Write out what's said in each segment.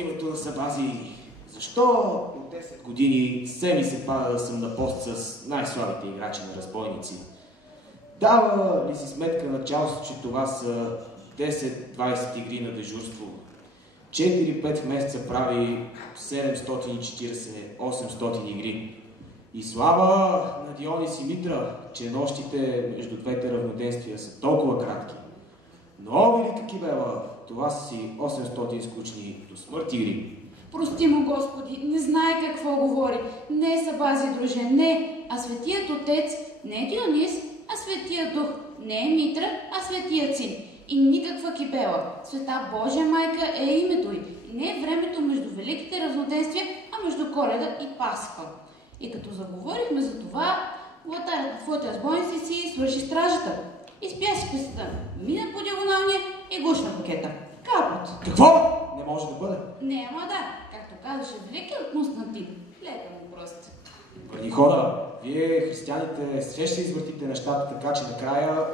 името на Сабази, защо от 10 години все ми се пада да съм на пост с най-слабите играчи на разбойници? Дава ли си сметка началство, че това са 10-20 игри на дежурство? 4-5 месеца прави 740-800 игри. И слава на Дионис и Митра, че нощите между двете равноденствия са толкова кратки. Но, велика Кибела, това са си 800 скучни до смърт игри. Прости му, Господи, не знае какво говори. Не е Сабази, друже, не, а Светият Отец, не е Дионис, а Светият Дух, не е Митра, а Светият Син. И никаква Кибела. Света Божия майка е името й. И не е времето между великите равноденствия, а между Коледа и Пасха. И като заговорихме за това, главатарят на твоите разбойници си свърши стражата. Изпя си песата, мина по диагоналния и гушна пакета. Капот. Какво? Не може да бъде. Не, ама да, както казваше великият Константин. Лека му пръст. Преди хора, вие, християните, ще извъртите нещата така, че накрая...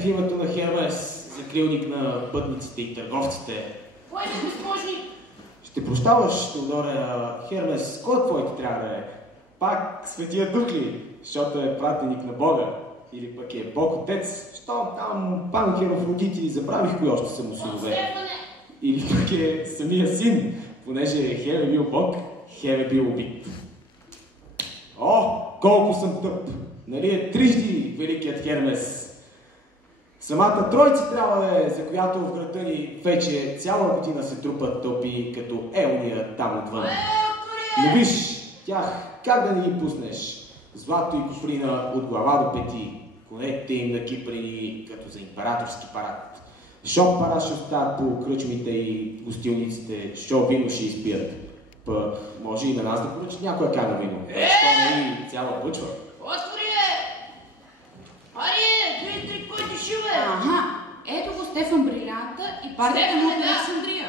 В името на Хермес, закрилник на пътниците и търговците. Кой да безбожни? Ще прощаваш, Теодоре, Хермес, кой от твоите трябва да е? Пак Светия Дух ли, защото е пратеник на Бога? Или пък е Бог Отец, що там пан Херофродити, забравих кои още са му синове. Или пък е самия син, понеже Хем е бил бог, Хем е бил убит. О, колко съм тъп! Нали е трижди великият Хермес? Самата Тройца трябва да е, за която в града ни вече цяла година се трупат тълпи, като елния там отвън. Но виж, тях как да не ги пуснеш? Злато и куфрина от глава до пети, конете им накипрени като за императорски парад. Шо пара ще остават по кръчмите и гостилниците, шо вино ще изпият. Може и на нас да поръчат някоя кана вино. Защо не и цяла бучва? Отвори, бе! Ари, Дмитрий, кой ти шива? Ага, ето го Стефан Брилянта и партията му от Александрия.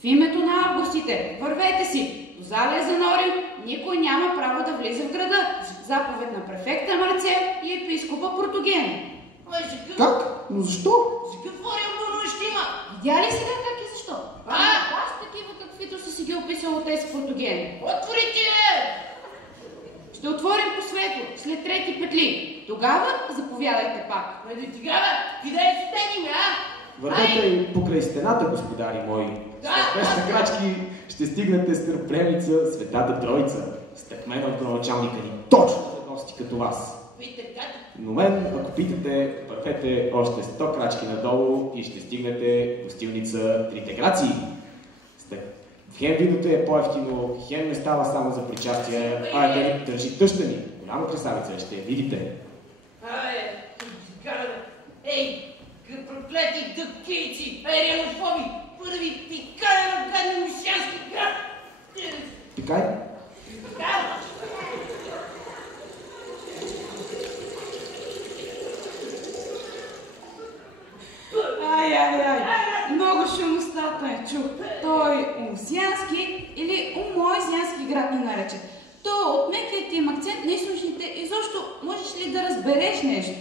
В името на августите, вървете си! До зале за Норин никой няма право да влиза в града. Заповед на префекта Марцел и епископа Протоген. Как? Но защо? За какво револно ще има? Видя ли сега как и защо? А? Аз такива, каквито са си ги описал от тези Протоген. Отворите! Ще отворим по свето, след трети петли. Тогава заповядайте пак. Преди тогава, къде се стеним, а? Вървете и покрай стената, господари мои. С 200 крачки ще стигнете с търпелница Светата Троица. Стъкмена от началника ни точно за гости като вас. Но мен, ако питате, вървете още 100 крачки надолу и ще стигнете гостилница Трите грации. Хем виното е по-ефтино, хем не става само за причастие, а да държи тъща ни. Голяма красавица, ще я видите. Ей, проклети дъвкийци, аерианофоби, първи пикая на гадни мисиански град! Пикай? Да! Ай, много шумостта е чух. Той Умсиански или Умоизиански град ни нарече. То от мекият им акцент не изслушните и защо можеш ли да разбереш нещо?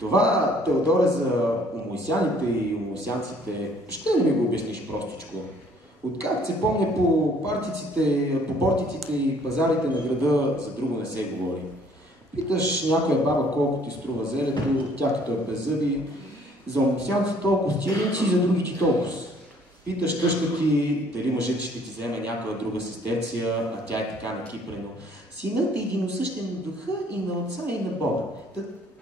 Това, Теодоре, за умойсяните и умойсянците, ще не ми го обясниш простичко. Откакто се помня по портиците и пазарите на града, за друго не се говори. Питаш някоя баба колко ти струва зелето, тя като е без зъби, за умойсянци толкова стилници, за други ти толкова. Питаш къща ти, дали мъжът ще ти вземе някоя друга сестерция, а тя е така накипрено. Синът е единосъщен от духа и на отца и на Бога.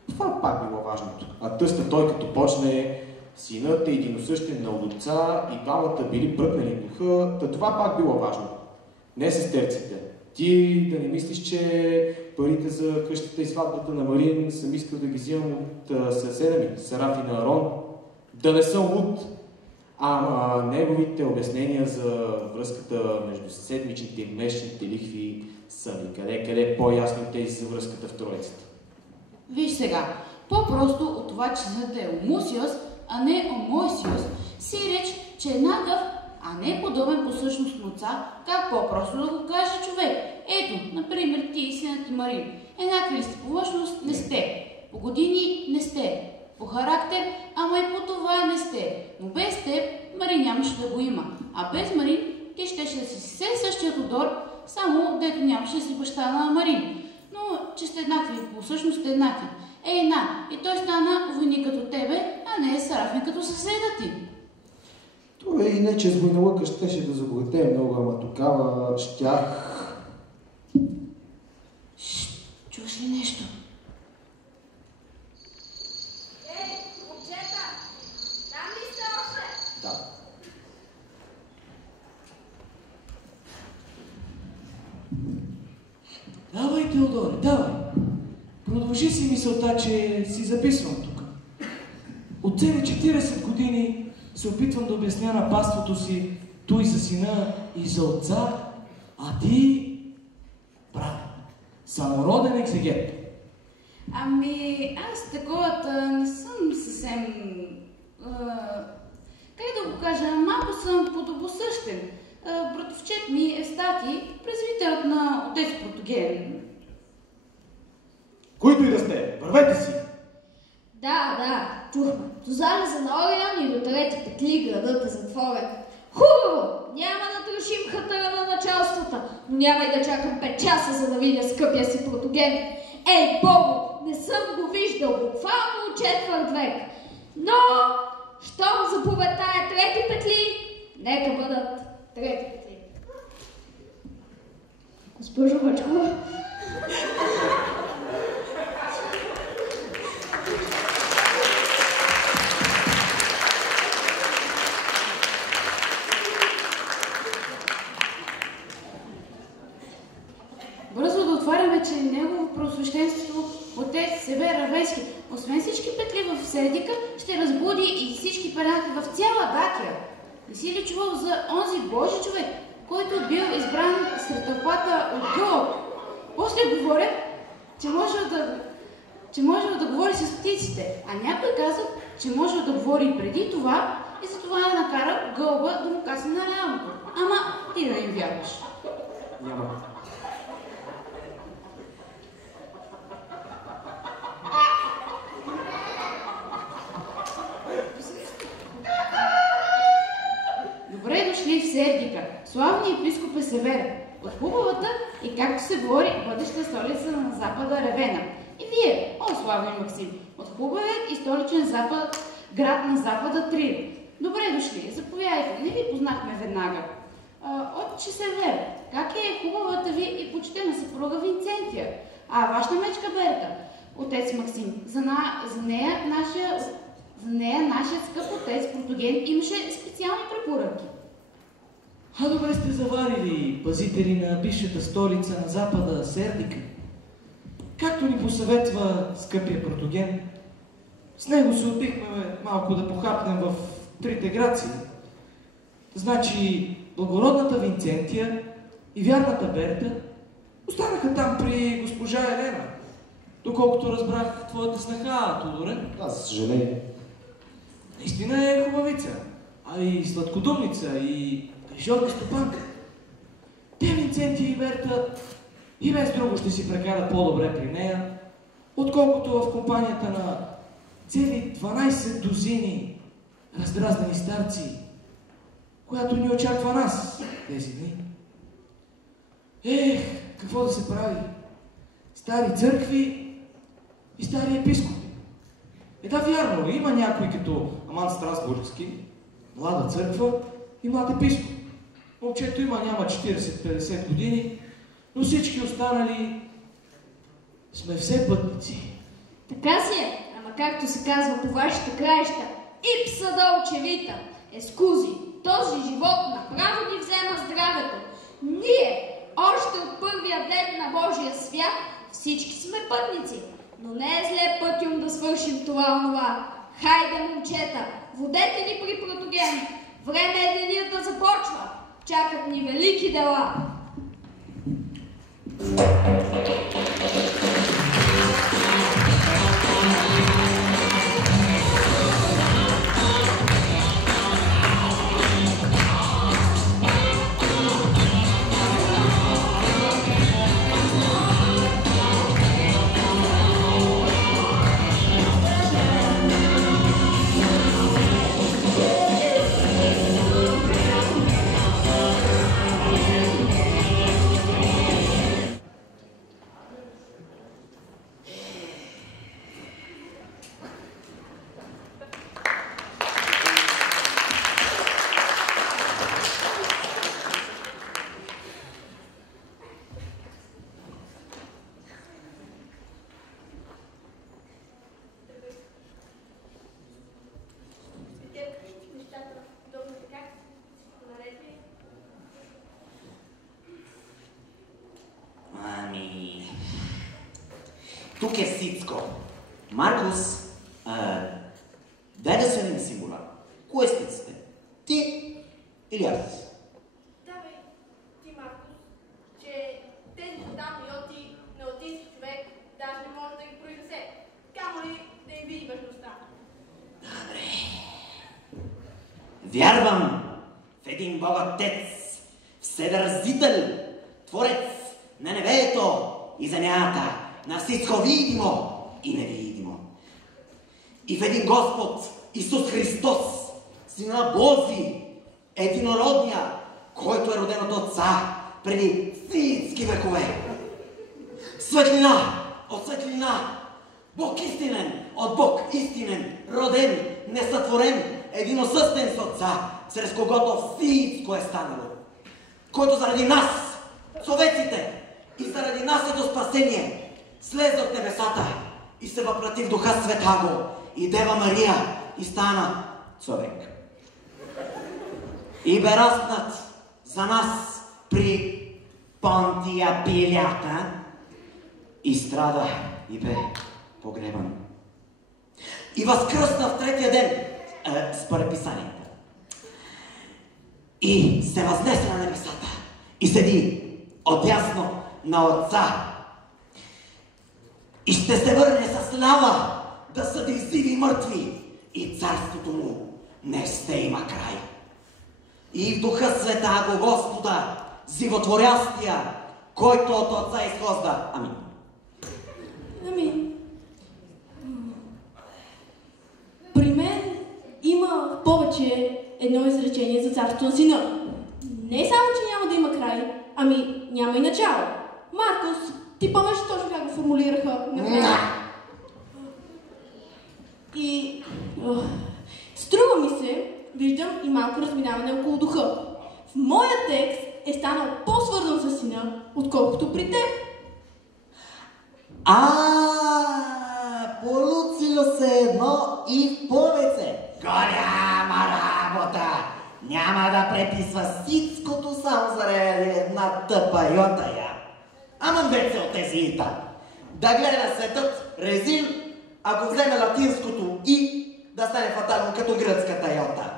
Това пак било важното. А тъста той като почне, синът е единосъщен на отца и двамата били бръкнали духа, това пак било важно. Не сестерците. Ти да не мислиш, че парите за къщата и сватбата на Марин съм искал да ги взимам от съседа ми, Сараф и на Арон. Да не съм луд. Ама неговите обяснения за връзката между седмичните и месечните лихви са ми къде по-ясно тези за връзката в Троицата. Виж сега, по-просто от това, че съдът е Омусиос, а не Омойсиос, си реч, че е нагъв, а не подобен по същност на отца, как по-просто да го каже човек. Ето, например, ти и синът ти Марин. Еднакви ли сте по външност? Не сте. По години? Не сте. По характер? Ама и по това не сте. Но без теб Марин нямаше да го има. А без Марин ти щеше да си все същия Тодор, само дето нямаше да си баща на Марин. Но, че сте еднакви, по всъщност сте еднакви. И той стана войник като тебе, а не Сарафин като съседа ти. Това и не, че с войналъка щеше да забогатее много, ама тогава щях... Чуваш ли нещо? Момчета! Там ли сте още? Да. Давай, Теодоре, давай. Продължи си мисълта, че си записвам тук. От цели 40 години се опитвам да обясня на паството си той за сина и за отца, а ти, брат, самороден екзегет. Ами, аз таковата не съм съвсем... как да го кажа, малко съм подобосъщен. Братовчет ми Евстати, презвителят на отец Протоген. Които и да сте, вървете си! Да, чухме. До зале за Нориан и до трети петли градът е затворен. Хубаво! Няма да трошим хатъра на началствата, но няма и да чакам 5 часа, за да видя скъпия си Протоген. Ей, Богу, не съм го виждал буквално четвърт век. Но, щом заповедта е трети петли, нека бъдат трети петли. Госпожо Мачкова. Бързо да отваряме, че негово просвещенство отец Север Равейски, освен всички петли в Сердика, ще разбуди и всички перанки в цяла Дакия. Не си ли чувал за онзи Божи човек, който бил избран сред тълпата от Гълъб? После говорят, че можел да говори с птиците, а някой казал, че можел да говори и преди това и за това я накарал Гълъба да му касне на реалното. Ама ти да им вярваш. Няма. Добре дошли в Сердика, славни епископе Север, от хубавата и, както се говори, бъдеща столица на Запада Ревена. И вие, о славни Максим, от хубавият и столичен град на Запада Трир. Добре дошли, заповядайте, не ви познахме веднага. Отче Север, как е хубавата ви и почтена съпруга Винцентия? А вашата мечка Берта, отец Максим, за нея нашият скъп отец Протоген имаше специални препоръки. Добре сте заварили, пазители на бившата столица на Запада, Сердика. Както ни посъветва скъпия Протоген, с него се отдихме малко да похапнем в трите граци. Значи, благородната Винцентия и вярната Берта останаха там при госпожа Елена, доколкото разбрах твоята снаха, Тодоре. За съжаление. Наистина е хубавица, а и сладкодумница, и грижовна стопанка. Те, Винцентия и Берта, и без друго ще си прекарат по-добре при нея, отколкото в компанията на цели 12 дузини раздразнени старци, която ни очаква нас тези дни. Какво да се прави? Стари църкви и стари епископи. Да, вярно, има някой като Аман Страсбургски, млада църква и млад епископ. Момчето няма 40-50 години, но всички останали сме все пътници. Така си е, ама както се казва по вашите краища, ипса долче вита, ескузи, този живот направо ни взема здравето. Ние, още от първия ден на Божия свят, всички сме пътници, но не е зле пътюм да свършим това. Хайде, момчета, водете ни при Протоген. Време е денят да започва. Чакат ни велики дела. Тук е всичко. Маркус, дай да свалим символа. Кой сте сте? Ти или аз? Да бе, ти Маркус, че тези там йоти на латински човек даже не може да ги произнесе. Камо ли да им види важността? Добре. Вярвам в един Бог Отец, Вседързител, Творец на небето и земята, на всичко видимо и невидимо. И в един Господ, Исус Христос, Сина Божий, единородния, който е роден от Отца преди всички векове. Светлина от светлина. Бог истинен, от Бог истинен, роден, несътворен, единосъстен с Отца, чрез когото всичко е станало. Който заради нас, човеците, и заради нашето спасение, слезе от небесата и се въплати в Духа Святаго и Дева Мария и стана човек. И бе разпнат за нас при Понтия Пилата и страда и бе погребан. И възкръсна в третия ден, според писанията. И се възнесе на небесата и седи отясно на Отца. И ще се върне със слава да съди живи и мъртви и царството му не ще има край. И в Духа Святаго Господа, животворящия, който от Отца изхожда. Амин. Амин. При мен има повече едно изречение за царството на Сина. Не само, че няма да има край, ами няма и начало. Маркус, ти помниш точно как го формулираха? И струва ми се, виждам и малко разминаване около духа. В моя текст е станал по-свързан с Сина, отколкото при теб. Получило се едно и повече. Голяма работа! Няма да преписва всичкото само заради една тъпа йотая. Ама вече от тези ита. Да гледа светът резил, ако вземе латинското и да стане фатално като гръцката йота.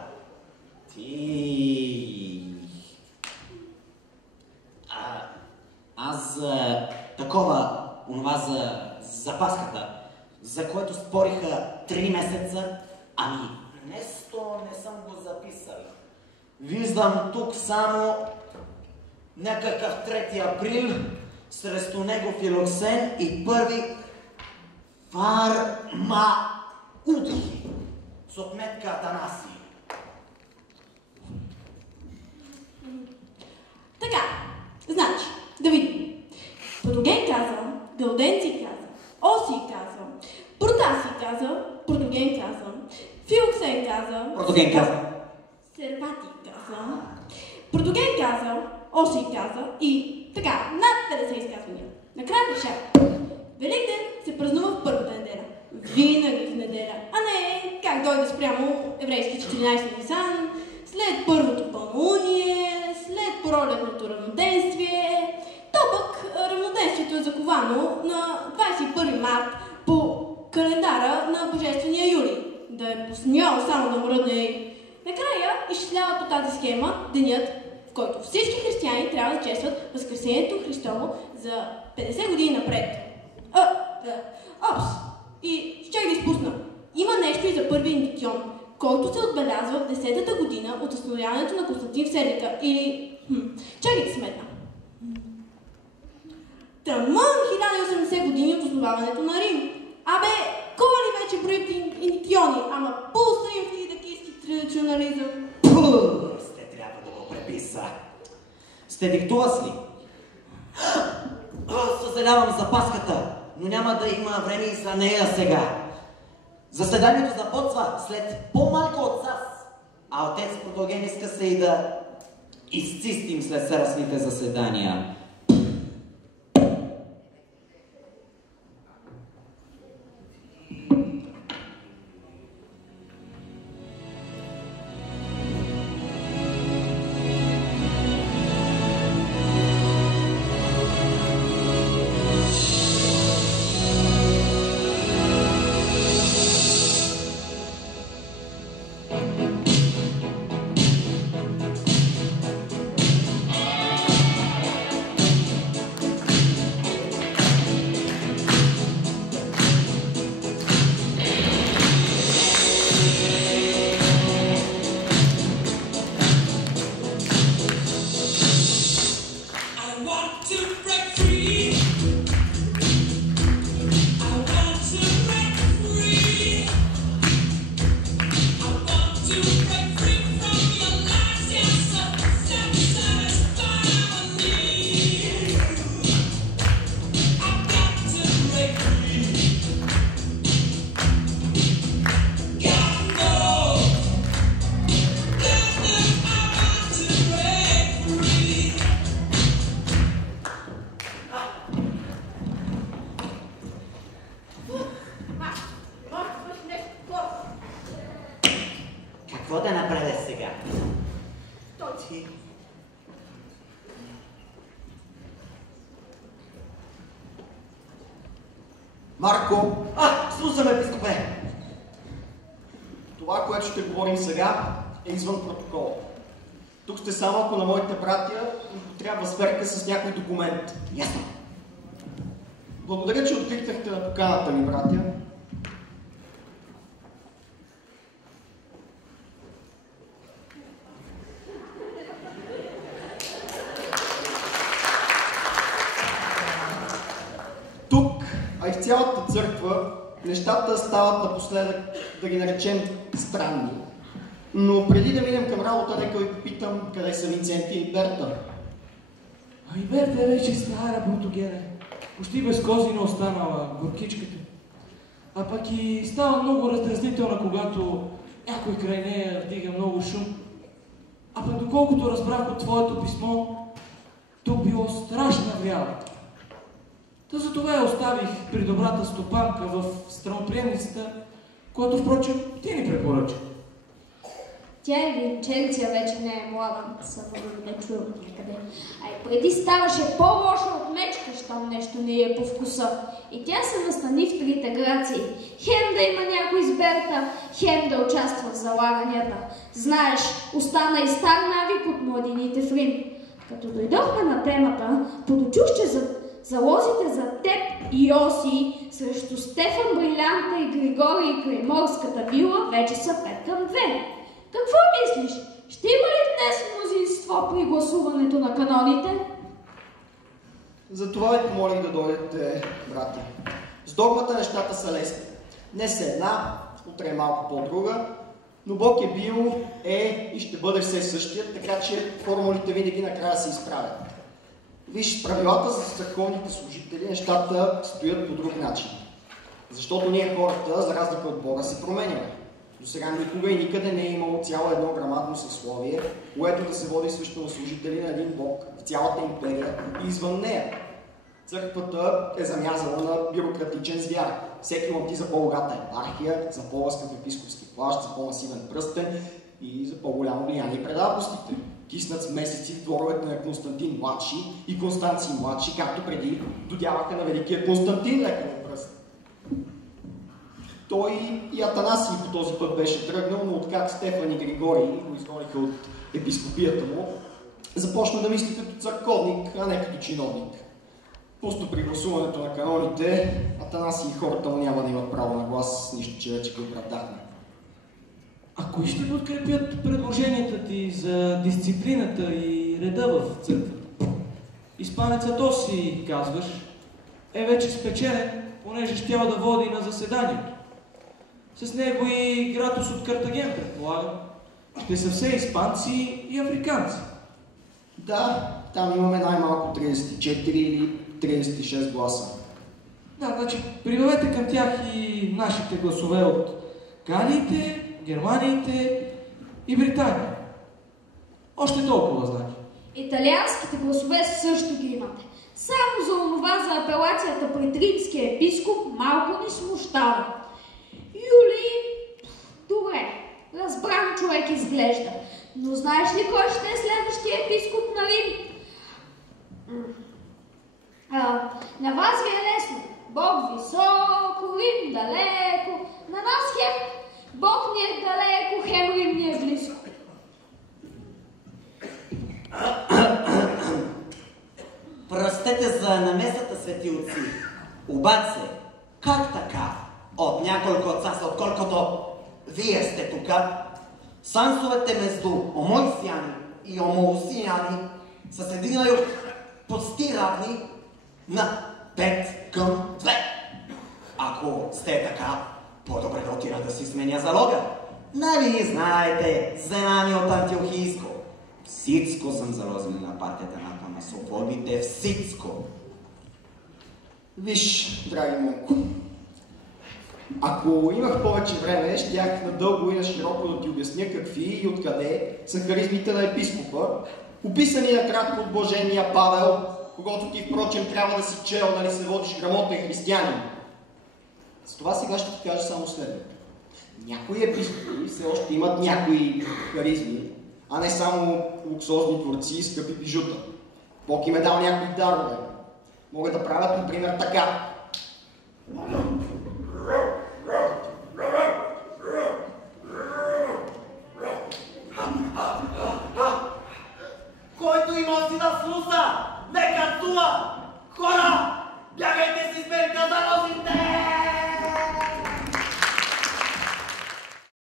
Аз такова, онова за Пасхата, за което спориха 3 месеца, ами нещо не съм го записал. Виждам тук само някакъв 3 април, срещу него Филоксен и първи Фармауди с отметка Атанаси. Така, значи, да видим. Протоген каза, Галденци каза, Оси каза, Протаси каза, Протоген каза, Филоксен каза, Протоген каза, Сервати каза, Протоген каза, Оси каза и така, над 50 изказвания. Накрая решава. Великден се празнува в първата неделя. Винаги в неделя, а не как дойде спрямо еврейски 14 Нисан, след първото пълнолуние, след пролетното равноденствие. То пък равноденствието е заковано на 21 март по календара на Божествения Юли. Да е посмял само да мръдне и накрая изчислява по тази схема денят, в който всички християни трябва да честват Възкресението Христово за 50 години напред. И ще да изпусна. Има нещо и за първия индикцион, който се отбелязва в 10-та година от установяването на Константин в Селика. Или... чакай да сметна. Тъмън 1080 години от основаването на Рим. Абе, кой ли вече броят индикциони? Ама пулса им в тидакийски традиционализъм. Сте трябва да го преписа. Сте диктувас ли? Съжалявам за Пасхата, но няма да има време и за нея сега. Заседанието започва след по-малко от час, а отец Протоген иска се и да изчистим след сърсните заседания. Марко! Слушаме, епископе! Това, което ще говорим сега, е извън протокол. Тук сте само ако на моите братя трябва сверка с някой документ. Ясно. Благодаря, че откликнахте на поканата ми, братя. Тук, а и в цялата църква, нещата стават напоследък, да ги наречем, странни. Но преди да минем към работа, нека ви попитам къде са Винцентия и Берта. Ами Берта вече стара, Протогене. Почти без кози не останала горкичката. А пък и става много раздразнителна, когато някой край нея вдига много шум. А пък доколкото разбрах от твоето писмо, то било страшна вяра. Та затова я оставих при добрата стопанка в страноприемницата, която впрочем ти ни препоръча. Тя и Винченция вече не е млада, съм да не чуя от някъде. А и преди ставаше по-лоша от мечка, щом нещо не е по вкуса. И тя се настани в трите грации. Хем да има някой с Берта, хем да участва в залаганията. Знаеш, остана и стар навик от младините в Рим. Като дойдохме на темата, подочух, че залозите за теб и Оси срещу Стефан Брилянта и Григорий и Крайморската вила вече са 5 към 2. Какво мислиш? Ще има ли днес мнозинство при гласуването на каноните? Затова ви помолих да дойдете, братя. С догмата нещата са лесни. Днес е една, утре е малко по-друга, но Бог е бил, и ще бъде все същия, така че формулите винаги накрая се изправят. Виж, правилата за църковните служители, нещата стоят по друг начин. Защото ние хората, за разлика от Бога, се променяме. До сега никога и никъде не е имало цяло едно грамадно съсловие, което да се води свещенослужители на един Бог в цялата империя и извън нея. Църквата е замязала на бюрократичен звяр. Всеки лъмти за по-богата епархия, за по-лъскав епископски плащ, за по-масивен пръстен и за по-голямо влияние пред августите. Киснат с месеци в дворовете на Константин младши и Констанций младши, както преди додяваха на великия Константин лекар на пръст. Той и Атанасий по този път беше тръгнал, но откак Стефан и Григорий го изгониха от епископията му, започна да мисли като църковник, а не като чиновник. Пусто при гласуването на каноните, Атанасий и хората му няма да имат право на глас, нищо, че вече го оправдахме. А кои ще подкрепят предложенията ти за дисциплината и реда в църквата? Испанецът Оси, казваш, е вече спечелен, понеже щял да води на заседанието. С него и Гратус от Картаген, предполагам. Ще са все испанци и африканци. Да, там имаме най-малко 34 или 36 гласа. Да, значи прибавете към тях и нашите гласове от Галиите, Германиите и Британия. Още толкова, значи. Италианските гласове също ги имате. Само за онова за апелацията пред римския епископ малко ни смущава. Юли, добре, разбран човек изглежда. Но знаеш ли кой ще е следващия епископ на Рим? На вас ви е лесно. Бог високо, Рим далеко. На нас хем Бог ни е далеко, хем Рим ни е близко. Простете за намесата, свети отци. Обаче, как така? От няколко часа, отколкото вие сте тука, сансовете между омойсияни и омоусияни са се дигнали от почти равни на 5 към 2. Ако сте така, по-добре да отира да си сменя залога. Нали знаете, жена ми от Антиохийско. Всичко съм заложил на партията на панасофобите, всичко. Виж, драги Монко, ако имах повече време, щях надълго и на широко да ти обясня какви и откъде са харизмите на епископа, описани накратко от блажения Павел, когато ти впрочем трябва да си чел, дали се водиш грамотен християнин. С това сега ще ти кажа само следното. Някои епископи все още имат някои харизми, а не само луксозни творци и скъпи бижута. Бог им е дал някои дарове. Могат да правят, например, така.